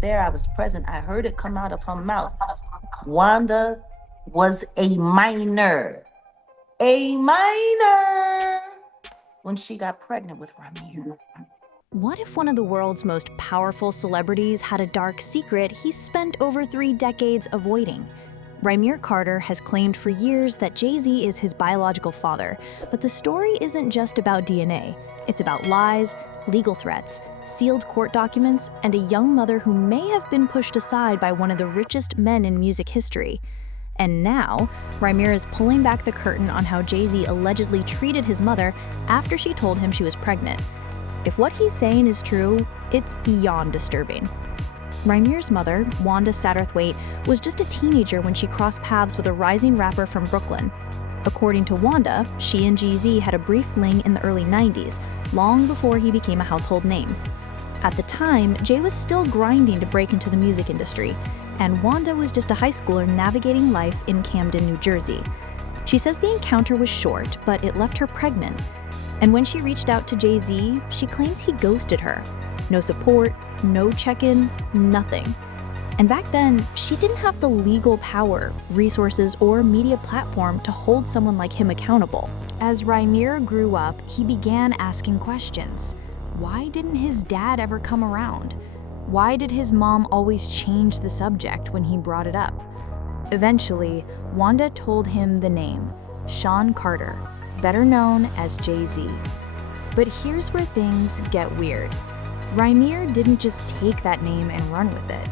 there. I was present. I heard it come out of her mouth. Wanda was a minor. A minor when she got pregnant with Rymir. What if one of the world's most powerful celebrities had a dark secret he spent over 3 decades avoiding? Rymir Carter has claimed for years that Jay-Z is his biological father, but the story isn't just about DNA. It's about lies, legal threats, sealed court documents, and a young mother who may have been pushed aside by one of the richest men in music history. And now, Rymir is pulling back the curtain on how Jay-Z allegedly treated his mother after she told him she was pregnant. If what he's saying is true, it's beyond disturbing. Rymir's mother, Wanda Satterthwaite, was just a teenager when she crossed paths with a rising rapper from Brooklyn. According to Wanda, she and Jay-Z had a brief fling in the early 90s, long before he became a household name. At the time, Jay was still grinding to break into the music industry, and Wanda was just a high schooler navigating life in Camden, New Jersey. She says the encounter was short, but it left her pregnant. And when she reached out to Jay-Z, she claims he ghosted her. No support, no check-in, nothing. And back then, she didn't have the legal power, resources, or media platform to hold someone like him accountable. As Rymir grew up, he began asking questions. Why didn't his dad ever come around? Why did his mom always change the subject when he brought it up? Eventually, Wanda told him the name, Sean Carter, better known as Jay-Z. But here's where things get weird. Rymir didn't just take that name and run with it.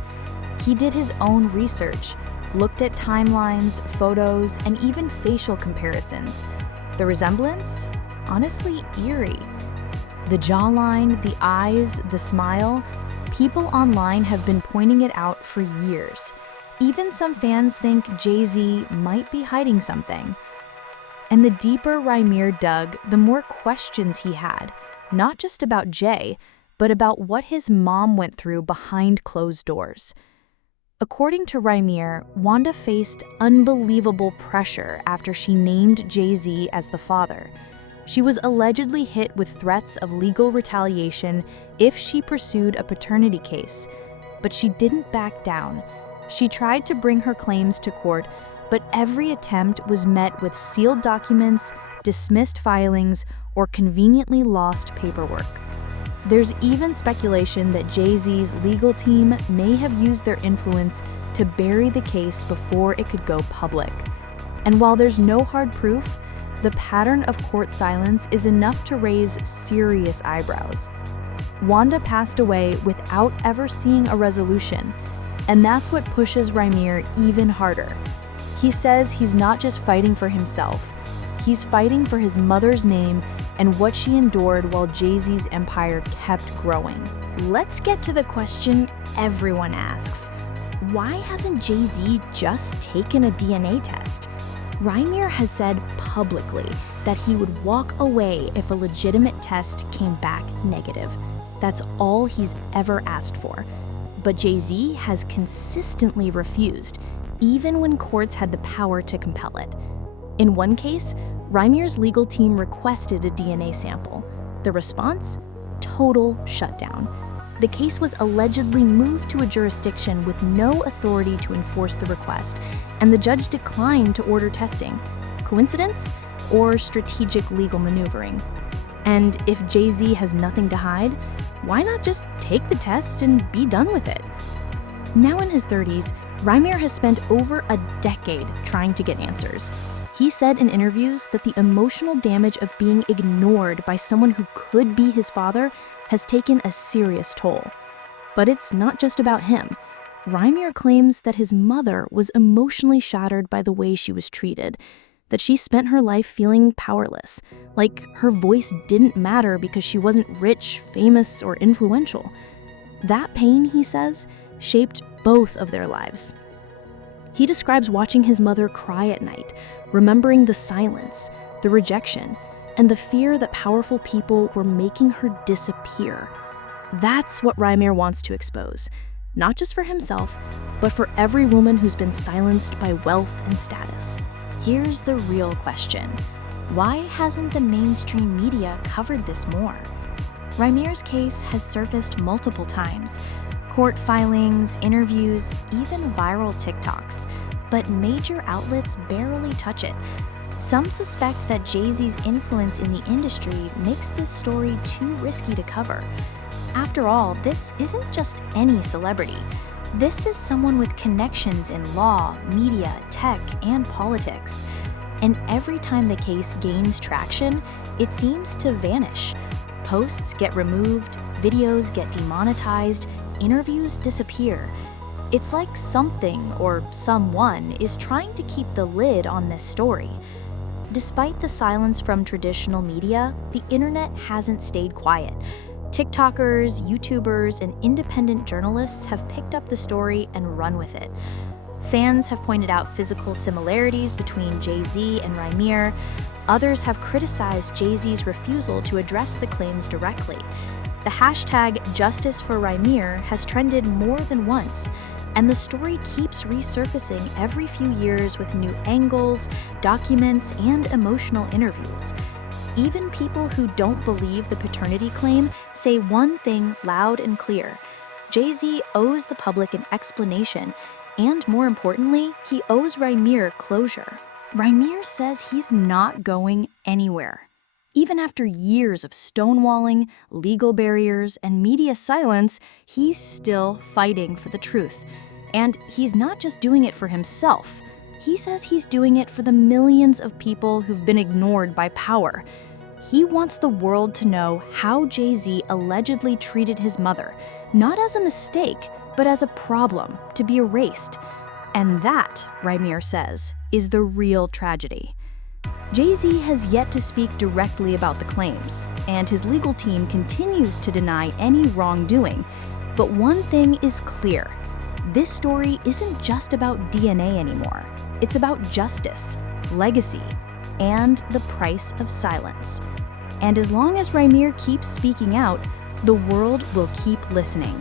He did his own research, looked at timelines, photos, and even facial comparisons. The resemblance? Honestly, eerie. The jawline, the eyes, the smile, people online have been pointing it out for years. Even some fans think Jay-Z might be hiding something. And the deeper Rymir dug, the more questions he had, not just about Jay, but about what his mom went through behind closed doors. According to Rymir, Wanda faced unbelievable pressure after she named Jay-Z as the father. She was allegedly hit with threats of legal retaliation if she pursued a paternity case, but she didn't back down. She tried to bring her claims to court, but every attempt was met with sealed documents, dismissed filings, or conveniently lost paperwork. There's even speculation that Jay-Z's legal team may have used their influence to bury the case before it could go public. And while there's no hard proof, the pattern of court silence is enough to raise serious eyebrows. Wanda passed away without ever seeing a resolution, and that's what pushes Rymir even harder. He says he's not just fighting for himself, he's fighting for his mother's name and what she endured while Jay-Z's empire kept growing. Let's get to the question everyone asks. Why hasn't Jay-Z just taken a DNA test? Rymir has said publicly that he would walk away if a legitimate test came back negative. That's all he's ever asked for. But Jay-Z has consistently refused, even when courts had the power to compel it. In one case, Rymir's legal team requested a DNA sample. The response? Total shutdown. The case was allegedly moved to a jurisdiction with no authority to enforce the request, and the judge declined to order testing. Coincidence? Or strategic legal maneuvering? And if Jay-Z has nothing to hide, why not just take the test and be done with it? Now in his 30s, Rymir has spent over a decade trying to get answers. He said in interviews that the emotional damage of being ignored by someone who could be his father has taken a serious toll. But it's not just about him. Rymir claims that his mother was emotionally shattered by the way she was treated, that she spent her life feeling powerless, like her voice didn't matter because she wasn't rich, famous, or influential. That pain, he says, shaped both of their lives. He describes watching his mother cry at night, remembering the silence, the rejection, and the fear that powerful people were making her disappear. That's what Rymir wants to expose, not just for himself, but for every woman who's been silenced by wealth and status. Here's the real question. Why hasn't the mainstream media covered this more? Rymir's case has surfaced multiple times. Court filings, interviews, even viral TikToks. But major outlets barely touch it. Some suspect that Jay-Z's influence in the industry makes this story too risky to cover. After all, this isn't just any celebrity. This is someone with connections in law, media, tech, and politics. And every time the case gains traction, it seems to vanish. Posts get removed, videos get demonetized, interviews disappear. It's like something or someone is trying to keep the lid on this story. Despite the silence from traditional media, the internet hasn't stayed quiet. TikTokers, YouTubers, and independent journalists have picked up the story and run with it. Fans have pointed out physical similarities between Jay-Z and Rymir. Others have criticized Jay-Z's refusal to address the claims directly. The hashtag Justice for Rymir has trended more than once, and the story keeps resurfacing every few years with new angles, documents, and emotional interviews. Even people who don't believe the paternity claim say one thing loud and clear: Jay-Z owes the public an explanation, and more importantly, he owes Rymir closure. Rymir says he's not going anywhere. Even after years of stonewalling, legal barriers, and media silence, he's still fighting for the truth. And he's not just doing it for himself. He says he's doing it for the millions of people who've been ignored by power. He wants the world to know how Jay-Z allegedly treated his mother, not as a mistake, but as a problem to be erased. And that, Rymir says, is the real tragedy. Jay-Z has yet to speak directly about the claims, and his legal team continues to deny any wrongdoing. But one thing is clear: this story isn't just about DNA anymore. It's about justice, legacy, and the price of silence. And as long as Rymir keeps speaking out, the world will keep listening.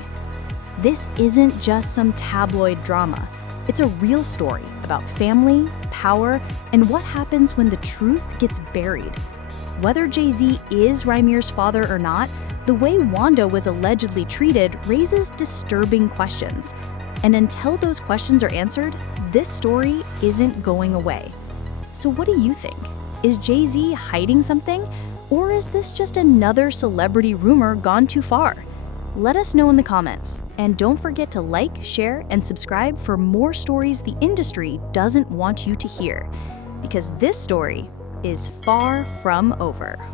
This isn't just some tabloid drama. It's a real story about family, power, and what happens when the truth gets buried. Whether Jay-Z is Rymir's father or not, the way Wanda was allegedly treated raises disturbing questions. And until those questions are answered, this story isn't going away. So what do you think? Is Jay-Z hiding something? Or is this just another celebrity rumor gone too far? Let us know in the comments. And don't forget to like, share, and subscribe for more stories the industry doesn't want you to hear. Because this story is far from over.